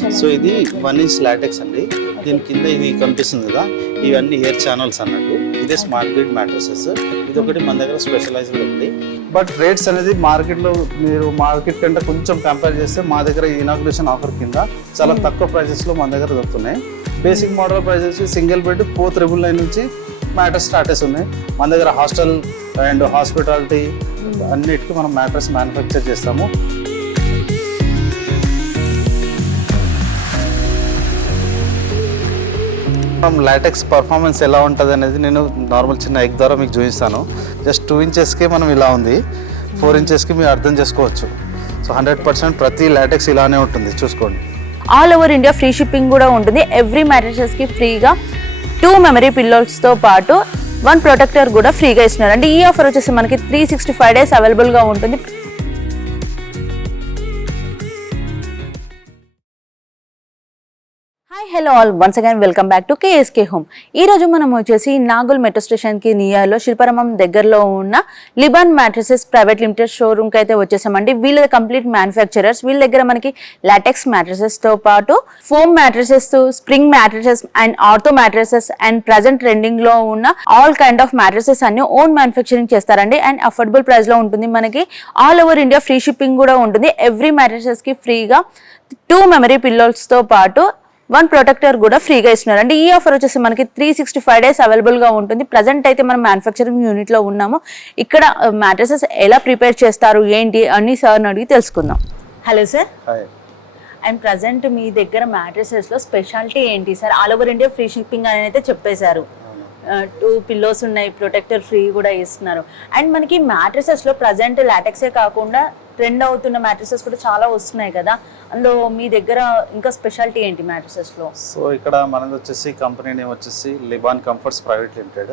So ఇది 1 inch LaTeX అండి. దీని కింద ఇది కనిపిస్తుంది కదా, ఇవన్నీ ఎయిర్ ఛానల్స్ అన్నట్టు. ఇదే స్మార్ట్ గ్రిడ్ మ్యాట్రసెస్. ఇది ఒకటి మన దగ్గర స్పెషలైజ్డ్ ఉంది. బట్ రేట్స్ అనేది మార్కెట్లో మీరు మార్కెట్ కంటే కొంచెం కంపేర్ చేస్తే మా దగ్గర ఇనాగ్రేషన్ ఆఫర్ కింద చాలా తక్కువ ప్రైసెస్లో మన దగ్గర దొరుకుతున్నాయి. Basic model prices single bed 499 నుంచి మ్యాట్రస్ స్టార్టెస్ ఉన్నాయి. మన దగ్గర హాస్టల్ అండ్ హాస్పిటాలిటీ అన్నిటికీ మనం మ్యాట్రస్ మ్యానుఫ్యాక్చర్ చేస్తాము. లాటెక్స్ పర్ఫార్మెన్స్ ఎలా ఉంటుంది అనేది నేను నార్మల్ చిన్న ఎగ్ ద్వారా మీకు చూపిస్తాను. జస్ట్ 2 ఇంచెస్కి మనం ఇలా ఉంది, 4 ఇంచెస్కి మీరు అర్థం చేసుకోవచ్చు. సో 100% ప్రతి లాటెక్స్ ఇలానే ఉంటుంది, చూసుకోండి. All over India free shipping కూడా ఉంటుంది. ఎవ్రీ మ్యాట్రసెస్కి ఫ్రీగా 2 మెమరీ పిల్లోస్తో పాటు 1 ప్రొటెక్టర్ కూడా ఫ్రీగా ఇస్తున్నారు. అంటే ఈ ఆఫర్ వచ్చేసి మనకి 365 డేస్ అవైలబుల్గా ఉంటుంది. Hello all, once again welcome back to KSK home. ఈ రోజు మనం వచ్చేసి నాగోల్ మెట్రో స్టేషన్కి నియర్లో శిల్పారామం దగ్గరలో ఉన్న లిబాన్ మ్యాట్రసెస్ ప్రైవేట్ లిమిటెడ్ షోరూమ్కి అయితే వచ్చేసామండి. వీళ్ళ కంప్లీట్ మ్యానుఫ్యాక్చరర్స్. వీళ్ళ దగ్గర మనకి లాటెక్స్ మ్యాట్రసెస్తో పాటు foam mattresses, spring mattresses and ortho mattresses and present ట్రెండింగ్లో ఉన్న ఆల్ కైండ్ ఆఫ్ మ్యాట్రసెస్ అన్ని ఓన్ మ్యానుఫ్యాక్చరింగ్ చేస్తారండి. అండ్ అఫోర్డబుల్ ప్రైస్లో ఉంటుంది. మనకి all over India free shipping కూడా ఉంటుంది. ఎవ్రీ మ్యాట్రసెస్కి ఫ్రీగా 2 మెమరీ పిల్లోస్తో పాటు 1 ప్రొటెక్టర్ కూడా ఫ్రీగా ఇస్తున్నారు. అంటే ఈ ఆఫర్ వచ్చేసి మనకి 365 డేస్ అవైలబుల్గా ఉంటుంది. ప్రజెంట్ అయితే మనం మ్యానుఫ్యాక్చరింగ్ యూనిట్లో ఉన్నాము. ఇక్కడ మ్యాట్రసెస్ ఎలా ప్రిపేర్ చేస్తారు ఏంటి అన్ని సార్ని అడిగి తెలుసుకుందాం. Hello sir. అండ్ ప్రజెంట్ మీ దగ్గర మ్యాట్రసెస్లో స్పెషాలిటీ ఏంటి sir? All over India free shipping అని అయితే చెప్పేశారు. 2 పిల్లోస్ ఉన్నాయి, ప్రొటెక్టర్ ఫ్రీ కూడా ఇస్తున్నారు. అండ్ మనకి మ్యాట్రసెస్లో ప్రజెంట్ లాటెక్సే కాకుండా ట్రెండ్ అవుతున్న మ్యాట్రసెస్ కూడా చాలా వస్తున్నాయి కదా, అందులో మీ దగ్గర ఇంకా స్పెషాలిటీ ఏంటి మ్యాట్రసెస్లో? సో ఇక్కడ మనది వచ్చేసి కంపెనీ నేమ్ వచ్చేసి లిబాన్ కంఫర్ట్స్ ప్రైవేట్ లిమిటెడ్.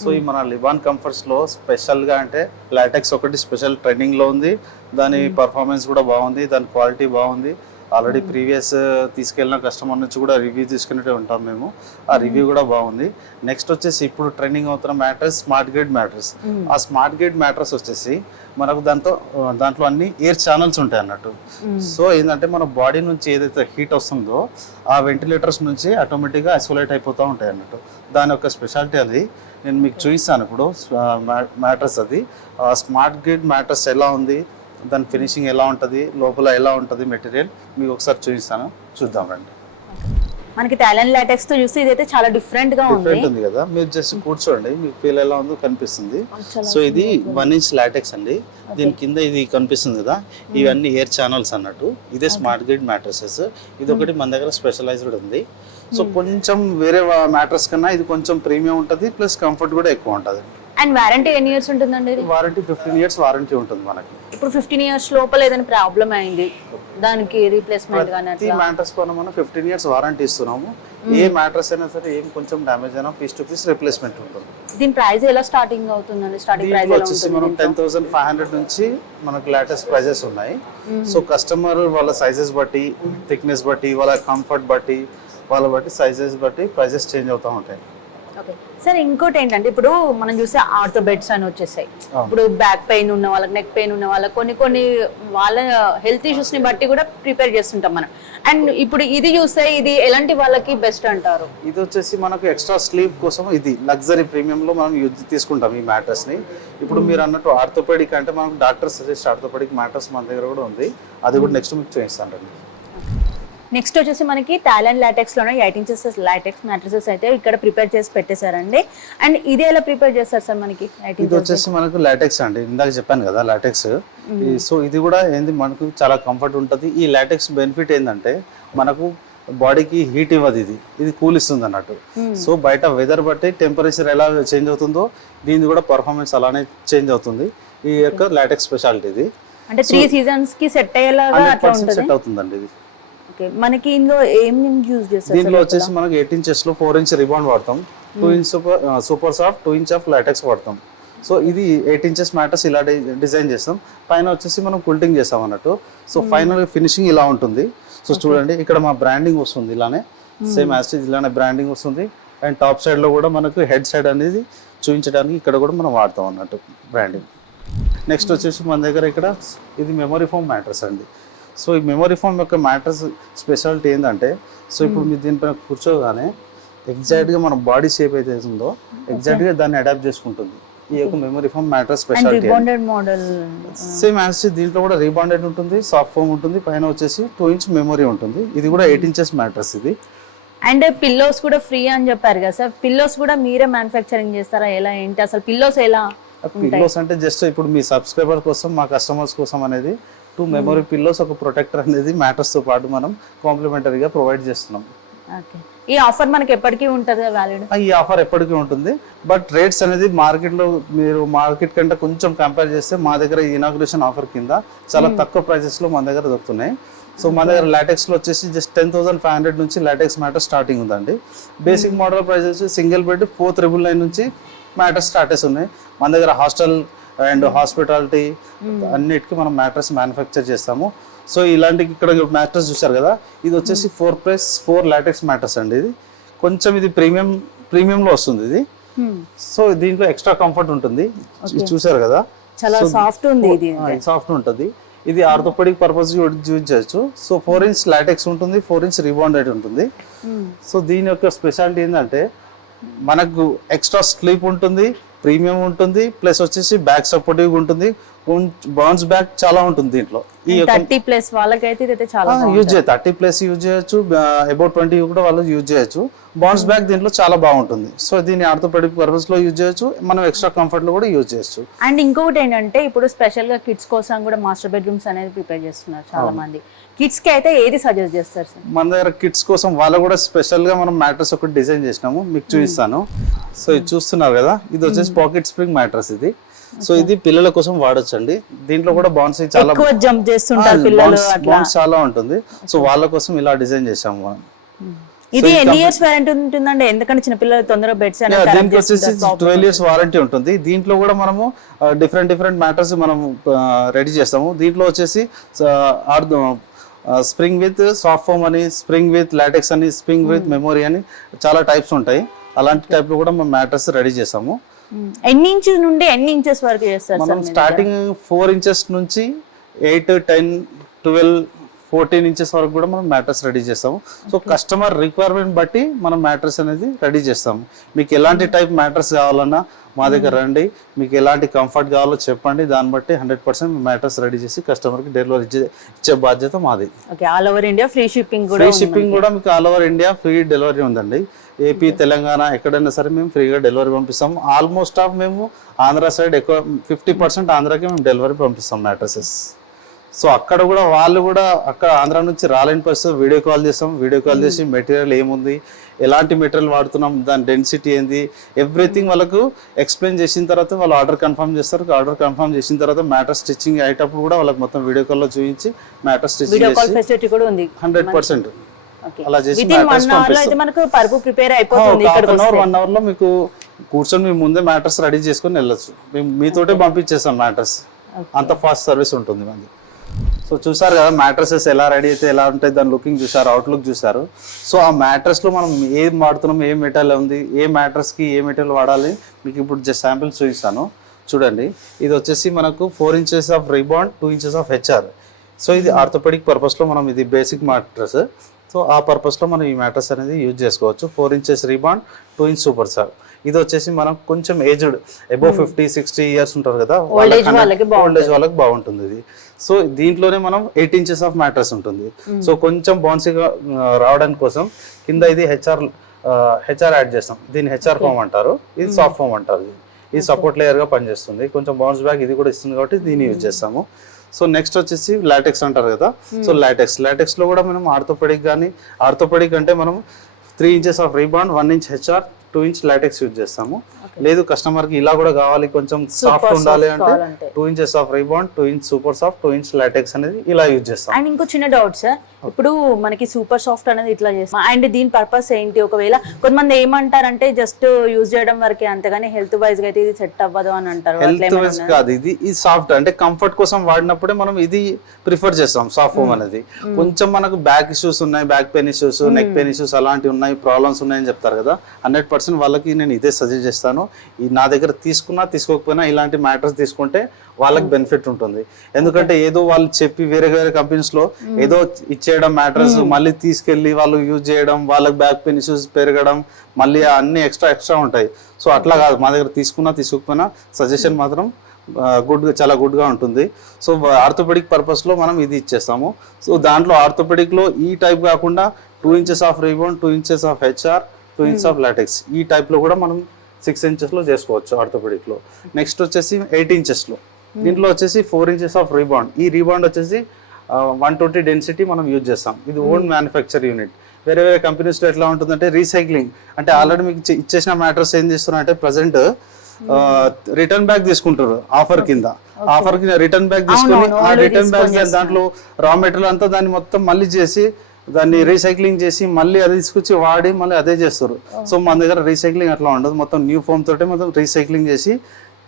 సో ఈ మన లిబాన్ కంఫర్ట్స్లో స్పెషల్గా అంటే లాటెక్స్ ఒకటి స్పెషల్ ట్రెండింగ్లో ఉంది. దాని పర్ఫార్మెన్స్ కూడా బాగుంది, దాని క్వాలిటీ బాగుంది. ఆల్రెడీ ప్రీవియస్ తీసుకెళ్ళిన కస్టమర్ నుంచి కూడా రివ్యూ తీసుకున్నట్టే ఉంటాం మేము. ఆ రివ్యూ కూడా బాగుంది. నెక్స్ట్ వచ్చేసి ఇప్పుడు ట్రెండింగ్ అవుతున్న మ్యాట్రస్ స్మార్ట్ గ్రిడ్ మ్యాట్రస్. ఆ స్మార్ట్ గ్రిడ్ మ్యాట్రస్ వచ్చేసి మనకు దాంట్లో అన్ని ఎయిర్ ఛానల్స్ ఉంటాయి అన్నట్టు. సో ఏంటంటే మన బాడీ నుంచి ఏదైతే హీట్ వస్తుందో ఆ వెంటిలేటర్స్ నుంచి ఆటోమేటిక్గా ఐసోలేట్ అయిపోతూ ఉంటాయి అన్నట్టు. దాని యొక్క స్పెషాలిటీ అది నేను మీకు చూపిస్తాను ఇప్పుడు. మ్యాట్రస్ అది స్మార్ట్ గ్రిడ్ మ్యాట్రస్ ఎలా ఉంది, దాని ఫినిషింగ్ ఎలా ఉంటుంది, లోపల ఎలా ఉంటుంది మెటీరియల్ మీకు ఒకసారి చూపిస్తాను, చూద్దాం రండి. మనకి థాయిలాండ్ లాటెక్స్ తో చూస్తే ఇదైతే చాలా డిఫరెంట్ గా ఉంది కదా. మీరు జస్ట్ కూర్చోండి, మీకు ఫీల్ ఎలా ఉందో కనిపిస్తుంది. సో ఇది 1 ఇంచ్ లాటెక్స్ అండి. దీని కింద ఇది కనిపిస్తుంది కదా, ఇవన్నీ ఎయిర్ ఛానల్స్ అన్నట్టు. ఇదే స్మార్ట్ గ్రిడ్ మ్యాట్రసెస్. ఇది ఒకటి మన దగ్గర స్పెషలైజ్డ్ ఉంది. సో కొంచెం వేరే మ్యాట్రస్ కన్నా ఇది కొంచెం ప్రీమియం ఉంటుంది, ప్లస్ కంఫర్ట్ కూడా ఎక్కువ ఉంటుంది. అండ్ వారంటీ ఎన్ని ఇయర్స్ ఉంటుందండి? వారంటీ 15 ఇయర్స్ వారంటీ ఉంటుంది మనకి. ఇప్పుడు 15 ఇయర్స్ లోపల ఏదైనా ప్రాబ్లం అయింది దానికి రీప్లేస్మెంట్ గాని అట్లా? ఈ మ్యాట్రస్ పైన మనం 15 ఇయర్స్ వారంటీ ఇస్తున్నాము. ఏ మ్యాట్రస్ అయినా సరే ఏం కొంచెం డ్యామేజ్ అయినా పీస్ టు పీస్ రిప్లేస్మెంట్ ఉంటుంది. దీని ప్రైస్ ఎలా స్టార్టింగ్ అవుతుందండి? స్టార్టింగ్ ప్రైస్ ఎలా ఉంటుంది? మనం 10,500 నుంచి మనకు లేటెస్ట్ ప్రైజెస్ ఉన్నాయి. సో కస్టమర్ వాళ్ళ సైజెస్ బట్టి, థిక్నెస్ బట్టి, వాళ్ళ కంఫర్ట్ బట్టి, వాళ్ళ బట్టి సైజెస్ బట్టి ప్రైజెస్ చేంజ్ అవుతూ ఉంటాయి. ఓకే సార్, ఇంకోటి ఏంటంటే ఇప్పుడు మనం చూసే ఆర్థో బెడ్స్ అని వచ్చేసాయి. ఇప్పుడు బ్యాక్ పెయిన్ ఉన్న వాళ్ళకి, నెక్ పెయిన్ ఉన్న వాళ్ళకి, కొన్ని వాళ్ళ హెల్త్ ఇష్యూస్ ని బట్టి కూడా ప్రిపేర్ చేస్తుంటాం మనం. అండ్ ఇప్పుడు ఇది చూస్తే ఇది ఎలాంటి వాళ్ళకి బెస్ట్ అంటారు? ఇది వచ్చేసి మనకు ఎక్స్ట్రా స్లీప్ కోసం ఇది లగ్జరీ ప్రీమియం లో మనం యూజ్ తీసుకుంటాం ఈ మ్యాట్రస్ ని. ఇప్పుడు మీరు అన్నట్టు ఆర్థోపెడిక్ అంటే మనకు డాక్టర్ సజెస్ట్ ఆర్థోపెడిక్ మ్యాట్రస్ మన దగ్గర కూడా ఉంది. అది కూడా నెక్స్ట్ మీకు చూపిస్తాను. నెక్స్ట్ వచ్చేసి మనకి థాయిలాండ్ లాటెక్స్ లోనే 8 ఇంచెస్ లాటెక్స్ మ్యాట్రసెస్ అయితే ఇక్కడ ప్రిపేర్ చేసి పెట్టేశారండి. అండ్ ఇది ఎలా ప్రిపేర్ చేస్తారు సార్ మనకి? ఇది వచ్చేసి మనకు లాటెక్స్ అండి, ఇందాక చెప్పాను కదా లాటెక్స్. సో ఇది కూడా ఏంది మనకు చాలా కంఫర్ట్ ఉంటుంది. ఈ లాటెక్స్ బెనిఫిట్ ఏంటంటే మనకు బాడీకి హీట్ ఇవ్వదు, ఇది కూల్ ఇస్తుంది అన్నట్టు. సో బయట వెదర్ బట్టి టెంపరేచర్ ఎలా చేంజ్ అవుతుందో దీని కూడా పర్ఫార్మెన్స్ అలానే చేంజ్ అవుతుంది. ఈ యొక్క లాటెక్స్ స్పెషాలిటీ ఇది. అంటే 3 సీజన్స్ కి సెట్ అయ్యేలాగా అట్లా ఉంటుంది, సెట్ అవుతుందండి ఇది. ఓకే, మనకి ఇందులో ఏం యూజ్ చేస్తారు? దీనిలో వచ్చేసి మనకి 8 ఇంచెస్ లో 4 ఇంచ్ రిబాండ్ వాడతాం, 2 inch super soft, 2 inch of LaTeX వాడతాం. సో ఇది 8 ఇంచెస్ మ్యాటర్స్ ఇలా డిజైన్ చేస్తాం. పైన వచ్చేసి మనం కుల్టింగ్ చేస్తాం అన్నట్టు. సో ఫైనల్ ఫినిషింగ్ ఇలా ఉంటుంది. సో చూడండి ఇక్కడ మా బ్రాండింగ్ వస్తుంది, ఇలానే సేమ్ యాస్టిజ్ ఇలానే బ్రాండింగ్ వస్తుంది. అండ్ టాప్ సైడ్ లో కూడా మనకు హెడ్ సైడ్ అనేది చూపించడానికి ఇక్కడ కూడా మనం వాడతాం అన్నట్టు బ్రాండింగ్. నెక్స్ట్ వచ్చేసి మన దగ్గర ఇక్కడ ఇది మెమరీ ఫోమ్ మ్యాట్రస్ అండి. సో ఈ మెమరీ ఫోమ్ యొక్క మ్యాట్రస్ స్పెషాలిటీ ఏంటంటే, సో ఇప్పుడు మీరు దీనిపైన కూర్చోగానే ఎగ్జాక్ట్గా మన బాడీ షేప్ అయితే ఉందో ఎగ్జాక్ట్గా దాన్ని అడాప్ట్ చేసుకుంటుంది. ఈ యొక్క memory foam mattress speciality rebonded model same as దీంట్లో కూడా రీబాండెడ్ ఉంటుంది, సాఫ్ట్ ఫోమ్ ఉంటుంది, పైన వచ్చేసి 2 ఇంచ్ మెమరీ ఉంటుంది. ఇది కూడా 8 ఇంచెస్ మ్యాట్రస్ ఇది. అండ్ పిల్లోస్ కూడా ఫ్రీ అని చెప్పారు కదా సార్, పిల్లోస్ కూడా మీరే మ్యానుఫ్యాక్చరింగ్ చేస్తారా, ఎలా ఏంటి అసలు పిల్లోస్ ఎలా? పిల్లోస్ అంటే జస్ట్ ఇప్పుడు మీ సబ్స్క్రైబర్ కోసం, మా కస్టమర్స్ కోసం అనేది 2 మెమరీ పిల్లోస్, ఒక ప్రొటెక్టర్ అనేది మ్యాట్రస్ తో పాటు మనం కాంప్లిమెంటరీగా ప్రొవైడ్ చేస్తున్నాం. ఓకే, ఈ ఆఫర్ మనకి ఎప్పటికీ ఉంటుంది వ్యాలిడ్? ఈ ఆఫర్ ఎప్పటికీ ఉంటుంది, బట్ రేట్స్ అనేది మార్కెట్లో మీరు మార్కెట్ కంటే కొంచెం కంపేర్ చేస్తే మా దగ్గర ఇనాగ్రేషన్ ఆఫర్ కింద చాలా తక్కువ ప్రైసెస్లో మన దగ్గర దొరుకుతున్నాయి. సో మన దగ్గర లాటెక్స్లో వచ్చేసి జస్ట్ 10,500 నుంచి లాటెక్స్ మ్యాటర్ స్టార్టింగ్ ఉందండి. Basic model prices single bed 4,999 నుంచి మ్యాటర్ స్టార్టెస్ ఉన్నాయి. మన దగ్గర హాస్టల్ అండ్ హాస్పిటాలిటీ అన్నిటికీ మనం మ్యాట్రస్ మ్యానుఫ్యాక్చర్ చేస్తాము. సో ఇలాంటి ఇక్కడ మ్యాట్రస్ చూసారు కదా, ఇది వచ్చేసి 4+4 లాటెక్స్ మ్యాట్రస్ అండి. ఇది కొంచెం ఇది ప్రీమియంలో వస్తుంది ఇది. సో దీంట్లో ఎక్స్ట్రా కంఫర్ట్ ఉంటుంది, చూసారు కదా, చాలా సాఫ్ట్ ఉంది, ఇది సాఫ్ట్ ఉంటుంది. ఇది ఆర్థోపెడిక్ పర్పస్ యూజ్ చేయొచ్చు. సో 4 ఇంచ్ లాటెక్స్ ఉంటుంది, 4 ఇంచ్ రిబాండెడ్ ఉంటుంది. సో దీని యొక్క స్పెషాలిటీ ఏంటంటే మనకు ఎక్స్ట్రా స్లీప్ ఉంటుంది, ప్రీమియం ఉంటుంది, ప్లస్ వచ్చేసి బ్యాక్ సపోర్టివ్ ఉంటుంది, బౌన్స్ బ్యాక్ చాలా ఉంటుంది దీంట్లో. ఈ 30+ వాళ్ళకైతే ఇదైతే చాలా యూజ్ చేయొచ్చు, 30+ యూజ్ చేయొచ్చు, అబౌట్ 20 కూడా వాళ్ళు యూజ్ చేయొచ్చు. బౌన్స్ బ్యాక్ దీంట్లో చాలా బాగుంటుంది. సో దీన్ని ఆర్థోపెడిక్ పర్పస్ లో యూజ్ చేయొచ్చు, మనం ఎక్స్ట్రా కంఫర్ట్ లో కూడా యూజ్ చేయొచ్చు. అండ్ ఇంకొకటి ఏంటంటే ఇప్పుడు స్పెషల్ గా కిడ్స్ కోసం కూడా మాస్టర్ బెడ్రూమ్స్ అనేది ప్రిపేర్ చేస్తున్నారు చాలా మంది. కిడ్స్ కి అయితే ఏది సజెస్ట్ చేస్తారు సార్? మన దగ్గర కిడ్స్ కోసం వాళ్ళ కూడా స్పెషల్ గా మనం మ్యాట్రస్ ఒకటి డిజైన్ చేసినాము, మీకు చూపిస్తాను. సో ఇది చూస్తున్నారు కదా, ఇది వచ్చేసి పాకెట్ స్ప్రింగ్ మ్యాట్రస్ ఇది. సో ఇది పిల్లల కోసం వాడొచ్చు అండి. దీంట్లో కూడా బౌన్స్ చాలా జంప్ చేస్తుంటారు పిల్లలు, బౌన్స్ చాలా ఉంటుంది. సో వాళ్ళ కోసం ఇలా డిజైన్ చేసాము మనం. ఇది ఎన్ని ఇయర్స్ వారంటీ ఉంటుందండి? ఎందుకంటే చిన్న పిల్లలు తొందరగా బెడ్స్ దీనికి వచ్చేసి 12 ఇయర్స్ వారంటీ ఉంటుంది. దీంట్లో కూడా మనము డిఫరెంట్ మ్యాటర్స్ మనం రెడీ చేస్తాము. దీంట్లో వచ్చేసి స్ప్రింగ్ విత్ సాఫ్ట్ ఫోమ్ అని, స్ప్రింగ్ విత్ లాటెక్స్ అని, స్ప్రింగ్ విత్ మెమరీ అని చాలా టైప్స్ ఉంటాయి. అలాంటి టైప్ లో కూడా మనం మ్యాటర్స్ రెడీ చేస్తాము. ఎన్ని ఇంచెస్ నుండి ఎన్ని ఇంచెస్ వరకు చేస్తారు మనం స్టార్టింగ్ 4 ఇంచెస్ నుంచి 8, 10, 12, 14 ఇంచెస్ వరకు కూడా మనం మ్యాట్రస్ రెడీ చేస్తాము. సో కస్టమర్ రిక్వైర్మెంట్ బట్టి మనం మ్యాట్రస్ అనేది రెడీ చేస్తాము. మీకు ఎలాంటి టైప్ మ్యాట్రస్ కావాలన్నా మా దగ్గర రండి, మీకు ఎలాంటి కంఫర్ట్ కావాలో చెప్పండి, దాన్ని బట్టి 100% మ్యాట్రస్ రెడీ చేసి కస్టమర్కి డెలివరీ ఇచ్చే బాధ్యత మాది. All over India free shipping కూడా మీకు all over India free delivery ఉందండి. ఏపీ, తెలంగాణ ఎక్కడైనా సరే మేము ఫ్రీగా డెలివరీ పంపిస్తాము. ఆల్మోస్ట్ ఆఫ్ మేము ఆంధ్ర సైడ్ ఎక్కువ 50% ఆంధ్రాకి మేము డెలివరీ పంపిస్తాం మ్యాట్రసెస్. సో అక్కడ కూడా వాళ్ళు కూడా అక్కడ ఆంధ్ర నుంచి రాలేని పరిస్థితి వీడియో కాల్ చేస్తాం. వీడియో కాల్ చేసి మెటీరియల్ ఏముంది, ఎలాంటి మెటీరియల్ వాడుతున్నాం, దాని డెన్సిటీ ఏంది, ఎవ్రీథింగ్ వాళ్ళకు ఎక్స్ప్లెయిన్ చేసిన తర్వాత వాళ్ళు ఆర్డర్ కన్ఫర్మ్ చేస్తారు. ఆర్డర్ కన్ఫర్మ్ చేసిన తర్వాత మ్యాటర్ స్టిచ్చింగ్ అయ్యేటప్పుడు కూడా వాళ్ళకి మొత్తం వీడియో కాల్లో చూపించి మ్యాటర్ స్టిచ్చింగ్ 100% అలా చేసి 1 అవర్ లో మీకు కూర్చొని మీ ముందే మ్యాటర్స్ రెడీ చేసుకొని వెళ్ళొచ్చు. మేము మీతోటే పంపించేస్తాం మ్యాటర్స్, అంత ఫాస్ట్ సర్వీస్ ఉంటుంది మాది. సో చూసారు కదా మ్యాట్రసెస్ ఎలా రెడీ అయితే ఎలా ఉంటాయి, దాని లుకింగ్ చూసారు, అవుట్లుక్ చూసారు. సో ఆ మ్యాట్రస్లో మనం ఏం వాడుతున్నాం, ఏ మెటీరియల్ ఉంది, ఏ మ్యాట్రస్కి ఏ మెటీరియల్ వాడాలి మీకు ఇప్పుడు జస్ట్ శాంపిల్స్ చూపిస్తాను చూడండి. ఇది వచ్చేసి మనకు 4 inches of రిబాండ్, 2 inches of HR. So ఇది ఆర్థోపెడిక్ పర్పస్లో మనం ఇది బేసిక్ మ్యాట్రస్. సో ఆ పర్పస్లో మనం ఈ మ్యాట్రస్ అనేది యూజ్ చేసుకోవచ్చు. 4 ఇంచెస్ రిబాండ్, 2 ఇంచ్ సూపర్ సార్. ఇది వచ్చేసి మనం కొంచెం ఏజ్డ్ అబౌవ్ 50-60 ఇయర్స్ ఉంటారు కదా, ఓల్డ్ ఏజ్ వాళ్ళకి బాగుంటుంది ఇది. సో దీంట్లోనే మనం 8 ఇంచెస్ ఆఫ్ మ్యాట్రస్ ఉంటుంది. సో కొంచెం బౌన్సీగా రావడానికి కోసం కింద ఇది హెచ్ఆర్ యాడ్ చేస్తాం. దీన్ని హెచ్ఆర్ ఫోమ్ అంటారు, ఇది సాఫ్ట్ ఫోమ్ అంటారు. ఇది సపోర్ట్ లేయర్ గా పనిచేస్తుంది. కొంచెం బౌన్స్ బ్యాక్ ఇది కూడా ఇస్తుంది కాబట్టి దీన్ని యూజ్ చేస్తాము. సో నెక్స్ట్ వచ్చేసి లాటెక్స్ అంటారు కదా, సో లాటెక్స్ లో కూడా మనం ఆర్థోపెడిక్ అంటే మనం 3 inches of రీబాండ్, 1 inch HR, 2 inch LaTeX use చేస్తాము. లేదు కస్టమర్ కి ఇలా కూడా కావాలి, కొంచెం సాఫ్ట్ ఉండాలి అంటే 2 inches of రీబాండ్, 2 inch super soft, 2 inch LaTeX అనేది ఇలా యూజ్ చేస్తాం. అండ్ ఇంకో చిన్న డౌట్ సార్, ఇప్పుడు మనకి సూపర్ సాఫ్ట్ అనేది ఇట్లా చేస్తాం అండ్ దీని పర్పస్ ఏంటి? ఒకవేళ కొంతమంది ఏమంటారంటే జస్ట్ యూజ్ చేయడం వరకే, అంతగాని హెల్త్ వైజ్ గా అయితే ఇది సెట్ అవ్వదు అని అంటారు. హెల్త్ వైజ్ కాదు, ఇది సాఫ్ట్ అంటే కంఫర్ట్ కోసం వాడినప్పుడే మనం ఇది ప్రిఫర్ చేస్తాం. సాఫ్ట్ ఫోమ్ అనేది కొంచెం మనకు బ్యాక్ ఇష్యూస్ ఉన్నాయి, back pain issues, neck pain issues అలాంటివి ఉన్నాయి, ప్రాబ్లమ్స్ ఉన్నాయని చెప్తారు కదా, 100% 100% వాళ్ళకి నేను ఇదే సజెస్ట్ చేస్తాను. ఈ నా దగ్గర తీసుకున్నా తీసుకోకపోయినా ఇలాంటి మ్యాటర్స్ తీసుకుంటే వాళ్ళకి బెనిఫిట్ ఉంటుంది. ఎందుకంటే ఏదో వాళ్ళు చెప్పి వేరే వేరే కంపెనీస్ లో ఏదో ఇచ్చేయడం మ్యాటర్స్ మళ్ళీ తీసుకెళ్లి వాళ్ళు యూజ్ చేయడం, వాళ్ళకి బ్యాక్ పెయిన్ ఇష్యూస్ పెరగడం, మళ్ళీ అన్ని ఎక్స్ట్రా ఉంటాయి. సో అట్లా కాదు, మా దగ్గర తీసుకున్నా తీసుకోకపోయినా సజెషన్ మాత్రం చాలా గుడ్గా ఉంటుంది. సో ఆర్థోపెడిక్ పర్పస్లో మనం ఇది ఇచ్చేస్తాము. సో దాంట్లో ఆర్థోపెడిక్లో ఈ టైప్ కాకుండా 2 inches of rebound, 2 inches of HR, 2 inches of LaTeX, ఈ టైప్లో కూడా మనం 6 inchesలో చేసుకోవచ్చు ఆర్థోపెడిక్లో. నెక్స్ట్ వచ్చేసి 8 inchesలో, దీంట్లో వచ్చేసి 4 inches ఆఫ్ రీబౌండ్. ఈ రీబౌండ్ వచ్చేసి 120 డెన్సిటీ మనం యూజ్ చేస్తాం. ఇది ఓన్ మ్యానుఫ్యాక్చర్ యూనిట్. వేరే వేరే కంపెనీస్లో ఎట్లా ఉంటుందంటే రీసైక్లింగ్, అంటే ఆల్రెడీ మీకు ఇచ్చేసిన మ్యాటర్స్ ఏం చేస్తున్నారంటే ప్రజెంట్ రిటర్న్ బ్యాక్ తీసుకుంటారు ఆఫర్ కింద రిటర్న్ బ్యాక్ తీసుకుని ఆ రిటర్న్ బ్యాక్ దాంట్లో రా మెటీరియల్ అంతా దాన్ని మొత్తం మళ్ళీ చేసి దాన్ని రీసైక్లింగ్ చేసి మళ్ళీ అది తీసుకొచ్చి వాడి మళ్ళీ అదే చేస్తారు. సో మన దగ్గర రీసైక్లింగ్ అట్లా ఉండదు, మొత్తం న్యూ ఫోమ్ తోటి మొత్తం రీసైక్లింగ్ చేసి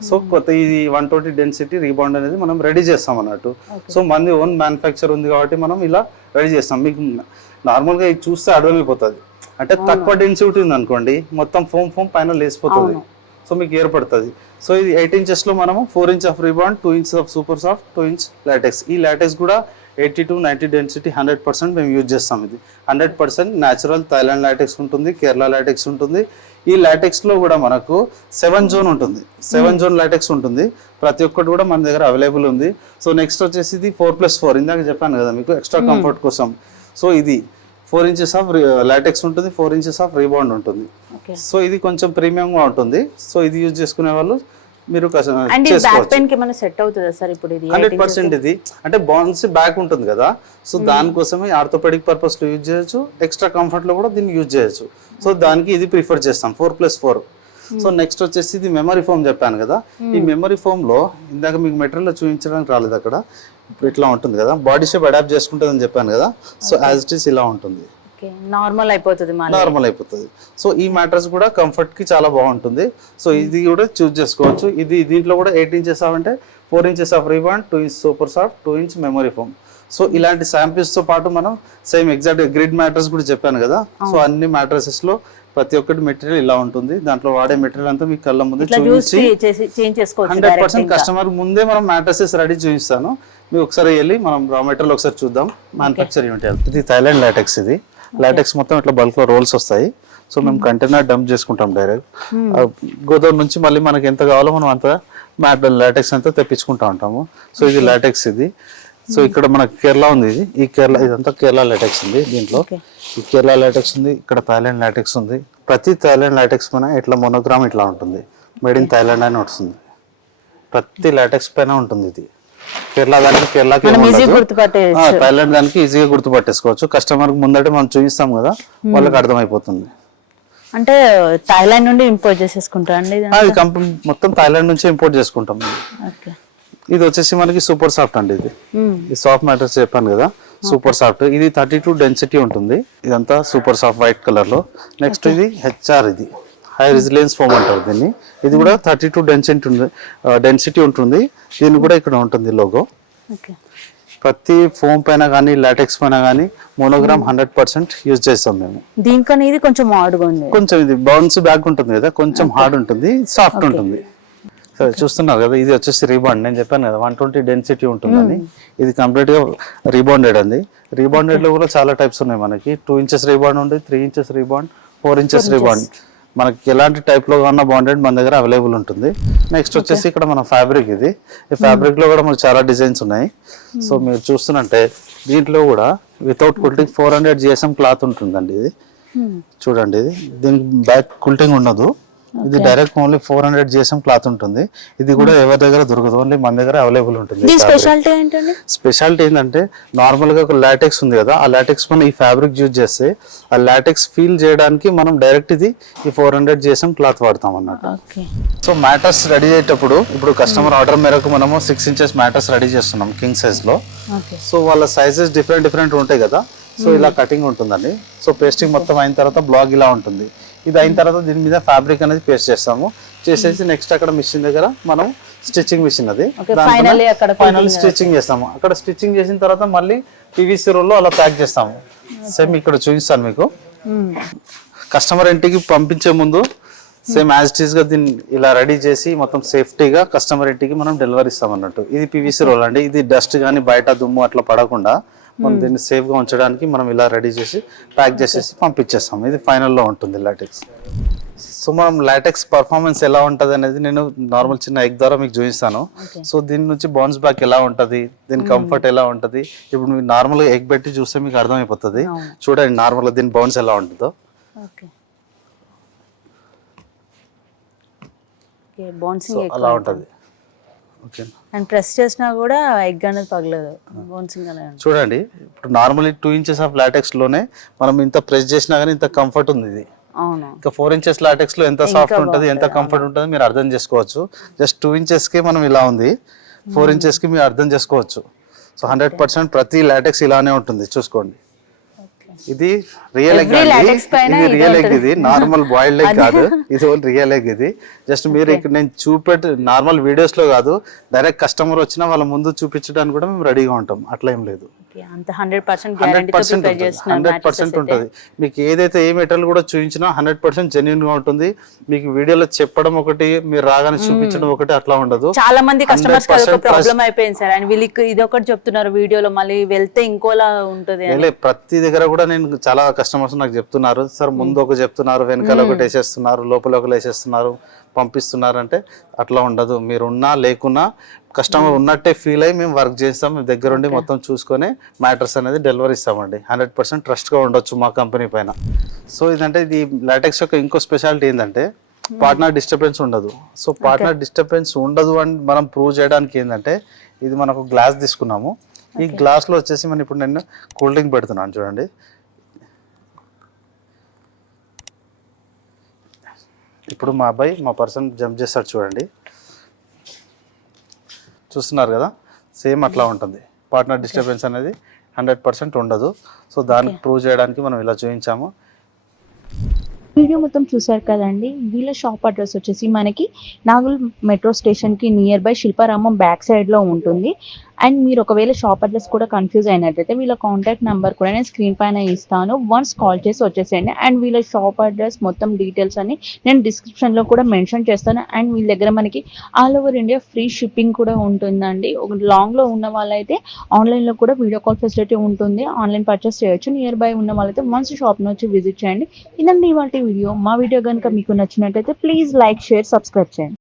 సో కొత్త ఇది 120 డెన్సిటీ రీబౌండ్ అనేది మనం రెడీ చేస్తాం అన్నట్టు. సో మనది ఓన్ మ్యానుఫ్యాక్చర్ ఉంది కాబట్టి మనం ఇలా రెడీ చేస్తాం. మీకు నార్మల్గా ఇది చూస్తే అర్థమైపోతుంది, అంటే తక్కువ డెన్సిటీ ఉంది అనుకోండి మొత్తం ఫోమ్ పైన లేసిపోతుంది, సో మీకు ఏర్పడుతుంది. సో ఇది 8 inchesలో మనము 4 inches of రీబాండ్, 2 inches of super soft, 2 inch LaTeX. ఈ లాటెక్స్ కూడా 80 to 90 డెన్సిటీ 100% మేము యూజ్ చేస్తాం. ఇది 100% న్యాచురల్ థాయిలాండ్ లాటెక్స్ ఉంటుంది, కేరళ లాటెక్స్ ఉంటుంది. ఈ లాటెక్స్లో కూడా మనకు 7 zone ఉంటుంది, 7 zone లాటెక్స్ ఉంటుంది. ప్రతి ఒక్కటి కూడా మన దగ్గర అవైలబుల్ ఉంది. సో నెక్స్ట్ వచ్చేసి ఇది 4+4, ఇందాక చెప్పాను కదా మీకు ఎక్స్ట్రా కంఫర్ట్ కోసం. సో ఇది 4 inches ఆఫ్ లాటెక్స్ ఉంటుంది, 4 inches ఆఫ్ రీబౌండ్ ఉంటుంది. సో ఇది కొంచెం ప్రీమియంగా ఉంటుంది. సో ఇది యూజ్ చేసుకునే వాళ్ళు మీరు చేసుకోవచ్చు. 100% ఇది అంటే బౌన్స్ బ్యాక్ ఉంటుంది కదా, సో దానికోసమే ఆర్థోపెడిక్ పర్పస్ లో యూజ్ చేయొచ్చు, ఎక్స్ట్రా కంఫర్ట్ లో కూడా దీన్ని యూజ్ చేయొచ్చు. సో దానికి ఇది ప్రిఫర్ చేస్తాం 4+4. సో నెక్స్ట్ వచ్చేసి ఇది మెమరీ ఫోమ్ చెప్పాను కదా. ఈ మెమరీ ఫోమ్ లో ఇందాక మీకు మెటీరియల్ చూపించడానికి రాలేదు, అక్కడ ఇప్పుడు ఇట్లా ఉంటుంది కదా, బాడీ షేప్ అడాప్ట్ చేసుకుంటుంది అని చెప్పాను కదా. సో యాజ్ ఇట్ ఈస్ ఇలా ఉంటుంది, నార్మల్ అయిపోతుంది. సో ఈ మ్యాటర్స్ కూడా కంఫర్ట్ కి చాలా బాగుంటుంది. సో ఇది కూడా చూస్ చేసుకోవచ్చు. ఇది దీంట్లో కూడా 8 inches అంటే 4 inches of రీబాండ్, 2 inch super soft, 2 inch memory foam. So ఇలాంటి శాంపిల్స్ తో పాటు మనం సేమ్ ఎగ్జాక్ట్ గ్రిడ్ మ్యాటర్స్ కూడా చెప్పాను కదా. సో అన్ని మ్యాట్రసెస్ లో ప్రతి ఒక్కటి మెటీరియల్ ఇలా ఉంటుంది. దాంట్లో వాడే మెటీరియల్ అంతా మీకు కళ్ళ ముందు చూపించి 100% కస్టమర్ ముందే మనం మ్యాట్రసెస్ రెడీ చూపిస్తాను. మీరు ఒకసారి వెళ్ళి మనం రా మెటీరియల్ ఒకసారి చూద్దాం. మ్యానుఫ్యాక్చర్ యూనిట్ ఇది థాయిలాండ్ లాటెక్స్. ఇది లాటెక్స్ మొత్తం ఇట్లా బల్క్ లో రోల్స్ వస్తాయి. సో మేము కంటైనర్ డంప్ చేసుకుంటాం డైరెక్ట్ గోదావరి నుంచి. మళ్ళీ మనకి ఎంత కావాలో మనం అంత లాటెక్స్ అంతా తెప్పించుకుంటా ఉంటాము. సో ఇది లాటెక్స్ ఇది. సో ఇక్కడ మనకి కేరళ ఉంది, ఇదంతా కేరళ లాటెక్స్ ఉంది. దీంట్లో ఈ కేరళ లాటెక్స్ ఉంది, ఇక్కడ థాయిలాండ్ లాటెక్స్ ఉంది. ప్రతి థాయిలాండ్ లాటెక్స్ పైన ఇట్లా మోనోగ్రామ్ ఇట్లా ఉంటుంది, మేడ్ ఇన్ థాయిలాండ్ అని వస్తుంది. ప్రతి లాటెక్స్ పైన ఉంటుంది. ఇది కేరళ దానికి కేరళకి థాయిలాండ్ దానికి ఈజీగా గుర్తుపట్టేసుకోవచ్చు. కస్టమర్ ముందటే మనం చూపిస్తాం కదా, వాళ్ళకి అర్థమైపోతుంది. అంటే థాయిలాండ్ నుండి ఇంపోర్ట్ చేసేసుకుంటాం అండి, అది కంపెనీ మొత్తం థాయిలాండ్ నుంచి ఇంపోర్ట్ చేసుకుంటాం. ఇది వచ్చేసి మనకి సూపర్ సాఫ్ట్ అండి. ఇది సాఫ్ట్ మ్యాటర్స్ చెప్పాను కదా, సూపర్ సాఫ్ట్. ఇది 32 డెన్సిటీ ఉంటుంది. ఇదంతా సూపర్ సాఫ్ట్ వైట్ కలర్ లో. నెక్స్ట్ ఇది హెచ్ఆర్, ఇది హై రెసిలియన్స్ ఫోమ్ అంటారు దీన్ని. ఇది కూడా 32 డెన్సిటీ ఉంటుంది. దీని కూడా ఇక్కడ ఉంటుంది లోగో. ప్రతి ఫోమ్ పైన కానీ లాటెక్స్ పైన కానీ మోనోగ్రామ్ 100% యూజ్ చేస్తాం మేము. దీనికన్నా ఇది కొంచెం హార్డ్గా ఉంది, కొంచెం ఇది బౌన్స్ బ్యాక్ ఉంటుంది కదా, కొంచెం హార్డ్ ఉంటుంది, సాఫ్ట్ ఉంటుంది. సరే చూస్తున్నారు కదా, ఇది వచ్చేసి రీబాండ్. నేను చెప్పాను కదా 120 డెన్సిటీ ఉంటుందని. ఇది కంప్లీట్ గా రీబాండెడ్ అండి. రీబాండెడ్ లో కూడా చాలా టైప్స్ ఉన్నాయి మనకి. 2 inches రీబాండ్ ఉంది, 3 inches రీబాండ్, 4 inches రీబాండ్. మనకి ఎలాంటి టైప్ లో కన్నా బాండెడ్ మన దగ్గర అవైలబుల్ ఉంటుంది. నెక్స్ట్ వచ్చేసి ఇక్కడ మన ఫ్యాబ్రిక్. ఇది ఈ ఫ్యాబ్రిక్ లో కూడా మనకు చాలా డిజైన్స్ ఉన్నాయి. సో మీరు చూస్తున్నట్టే దీంట్లో కూడా వితౌట్ కుల్టింగ్ 400 GSM క్లాత్ ఉంటుందండి. ఇది చూడండి, ఇది దీనికి బ్యాక్ కుల్టింగ్ ఉండదు. ఇది డైరెక్ట్ ఓన్లీ 400 GSM క్లాత్ ఉంటుంది. ఇది కూడా ఎవరి దగ్గర దొరకదు, ఓన్లీ మన దగ్గర అవైలబుల్ ఉంటుంది. స్పెషాలిటీ ఏంటంటే నార్మల్ గా ఒక లాటెక్స్ ఉంది కదా, ఆ లాటెక్స్ మనం ఈ ఫ్యాబ్రిక్ యూజ్ చేస్తే ఆ లాటెక్స్ ఫీల్ చేయడానికి మనం డైరెక్ట్ ఇది ఈ 400 GSM క్లాత్ వాడతాం అన్నట్టు. సో మ్యాటర్స్ రెడీ అయ్యేటప్పుడు ఇప్పుడు కస్టమర్ ఆర్డర్ మేరకు మనము 6 inches మ్యాటర్స్ రెడీ చేస్తున్నాం కింగ్ సైజ్ లో. సో వాళ్ళ సైజెస్ డిఫరెంట్ ఉంటాయి కదా. సో ఇలా కటింగ్ ఉంటుందండి. సో పేస్టింగ్ మొత్తం అయిన తర్వాత బ్లాక్ ఇలా ఉంటుంది. ఇది అయిన తర్వాత దీని మీద ఫ్యాబ్రిక్ అనేది పేస్ట్ చేస్తాము. చేసేసి నెక్స్ట్ అక్కడ మిషన్ దగ్గర మనం స్టిచ్చింగ్ మిషన్ అది ఫైనల్ స్టిచ్చింగ్ చేస్తాము. అక్కడ స్టిచ్చింగ్ చేసిన తర్వాత మళ్ళీ PVC రోల్ లో అలా ప్యాక్ చేస్తాము. సేమ్ ఇక్కడ చూపిస్తాను మీకు. కస్టమర్ ఇంటికి పంపించే ముందు సేమ్ యాజ్ ఇట్ ఈస్ గా దీన్ని ఇలా రెడీ చేసి మొత్తం సేఫ్టీగా కస్టమర్ ఇంటికి మనం డెలివరీ ఇస్తాం అన్నట్టు. ఇది పీవీసీ రోల్ అండి. ఇది డస్ట్ కానీ బయట దుమ్ము అట్లా పడకుండా మనం దీన్ని సేఫ్ గా ఉంచడానికి మనం ఇలా రెడీ చేసి ప్యాక్ చేసేసి పంపించేస్తాం. ఇది ఫైనల్లో ఉంటుంది లాటెక్స్. సో మనం లాటెక్స్ పర్ఫార్మెన్స్ ఎలా ఉంటుంది అనేది నేను నార్మల్ చిన్న ఎగ్ ద్వారా మీకు చూపిస్తాను. సో దీని నుంచి బౌన్స్ బ్యాక్ ఎలా ఉంటుంది, దీని కంఫర్ట్ ఎలా ఉంటుంది, ఇప్పుడు మీరు నార్మల్గా ఎగ్ పెట్టి చూస్తే మీకు అర్థమైపోతుంది. చూడండి నార్మల్గా దీని బౌన్స్ ఎలా ఉంటుందో. అలా ఉంటుంది. ఓకే, అండ్ ప్రెస్ చేసినా కూడా ఎగ్ అనేది పగలదు, బౌన్సింగ్ అనేది. చూడండి ఇప్పుడు నార్మల్లీ 2 ఇంచెస్ ఆఫ్ లాటెక్స్ లోనే మనం ఇంత ప్రెస్ చేసినా కానీ ఇంత కంఫర్ట్ ఉంది. ఇది అవును, ఇంకా 4 ఇంచెస్ లాటెక్స్ లో ఎంత సాఫ్ట్ ఉంటుంది, ఎంత కంఫర్ట్ ఉంటుంది మీరు అర్థం చేసుకోవచ్చు. జస్ట్ 2 ఇంచెస్ కి మనం ఇలా ఉంది, 4 ఇంచెస్ కి మీరు అర్థం చేసుకోవచ్చు. సో 100% ప్రతి లాటెక్స్ ఇలానే ఉంటుంది. చూసుకోండి, ఇది రియల్ ఎగ్, ఇది రియల్ ఎగ్, ఇది నార్మల్ బాయిల్డ్ ఎగ్ కాదు, ఇది రియల్ ఎగ్. ఇది జస్ట్ మీరు ఇక్కడ నేను చూపెట్టి నార్మల్ వీడియోస్ లో కాదు, డైరెక్ట్ కస్టమర్ వచ్చినా వాళ్ళ ముందు చూపించడానికి కూడా మేము రెడీగా ఉంటాం. అట్లా ఏం లేదు, 100% ఉంటుంది. మీకు ఏదైతే ఏ మెటీరియల్ కూడా చూపించినా 100% జెన్యున్ గా ఉంటుంది. మీకు వీడియోలో చెప్పడం ఒకటి, మీరు రాగానే చూపించడం ఒకటి, అట్లా ఉండదు. చాలా మంది కస్టమర్స్ ప్రాబ్లం అయిపోయింది సార్, అండ్ వీళ్ళకి ఇది ఒకటి చెప్తున్నారు వీడియోలో, మళ్ళీ వెళ్తే ఇంకోలా ఉంటుంది. ప్రతి దగ్గర కూడా నేను చాలా కస్టమర్స్ నాకు చెప్తున్నారు, సార్ ముందు ఒక చెప్తున్నారు, వెనకాల ఒకటి వేసేస్తున్నారు, లోపల ఒకటి వేసేస్తున్నారు, పంపిస్తున్నారు. అంటే అట్లా ఉండదు. మీరు ఉన్నా లేకున్నా కస్టమర్ ఉన్నట్టే ఫీల్ అయ్యి మేము వర్క్ చేస్తాం. మేము దగ్గరుండి మొత్తం చూసుకొని మ్యాటర్స్ అనేది డెలివరీ ఇస్తామండి. 100% ట్రస్ట్గా ఉండొచ్చు మా కంపెనీ పైన. సో ఇదంటే ఇది లాటెక్స్ యొక్క ఇంకో స్పెషాలిటీ ఏంటంటే పార్ట్నర్ డిస్టర్బెన్స్ ఉండదు. సో పార్ట్నర్ డిస్టర్బెన్స్ ఉండదు అని మనం ప్రూవ్ చేయడానికి ఏంటంటే ఇది మనకు గ్లాస్ తీసుకున్నాము. ఈ గ్లాస్లో వచ్చేసి మనం ఇప్పుడు నేను కూల్ డ్రింక్ పెడుతున్నాను. చూడండి, ఇప్పుడు మా అబ్బాయి మా పర్సన్ జంప్ చేస్తాడు. చూడండి, చూస్తున్నారు కదా, సేమ్ అట్లా ఉంటుంది. పార్ట్నర్ డిస్టర్బెన్స్ అనేది 100% ఉండదు. సో దాన్ని ప్రూవ్ చేయడానికి మనం ఇలా చూపించాము. వీడియో మొత్తం చూసారు కదండి. వీళ్ళ షాప్ అడ్రస్ వచ్చేసి మనకి నాగోల్ మెట్రో స్టేషన్కి నియర్ బై శిల్పారామం బ్యాక్ సైడ్లో ఉంటుంది. అండ్ మీరు ఒకవేళ షాప్ అడ్రస్ కూడా కన్ఫ్యూజ్ అయినట్లయితే వీళ్ళ కాంటాక్ట్ నెంబర్ కూడా నేను స్క్రీన్ పైన ఇస్తాను. వన్స్ కాల్ చేసి వచ్చేసేయండి. అండ్ వీళ్ళ షాప్ అడ్రస్ మొత్తం డీటెయిల్స్ అన్ని నేను డిస్క్రిప్షన్లో కూడా మెన్షన్ చేస్తాను. అండ్ వీళ్ళ దగ్గర మనకి all over India free shipping కూడా ఉంటుందండి. ఒక లాంగ్లో ఉన్న వాళ్ళైతే ఆన్లైన్లో కూడా వీడియో కాల్ ఫెసిలిటీ ఉంటుంది, ఆన్లైన్ పర్చేస్ చేయొచ్చు. నియర్ బై ఉన్న వాళ్ళైతే వన్స్ షాప్ని వచ్చి విజిట్ చేయండి. ఇదండి ఇవాళ వీడియో. మా వీడియో కనుక మీకు నచ్చినట్లయితే ప్లీజ్ లైక్, షేర్, సబ్స్క్రైబ్ చేయండి.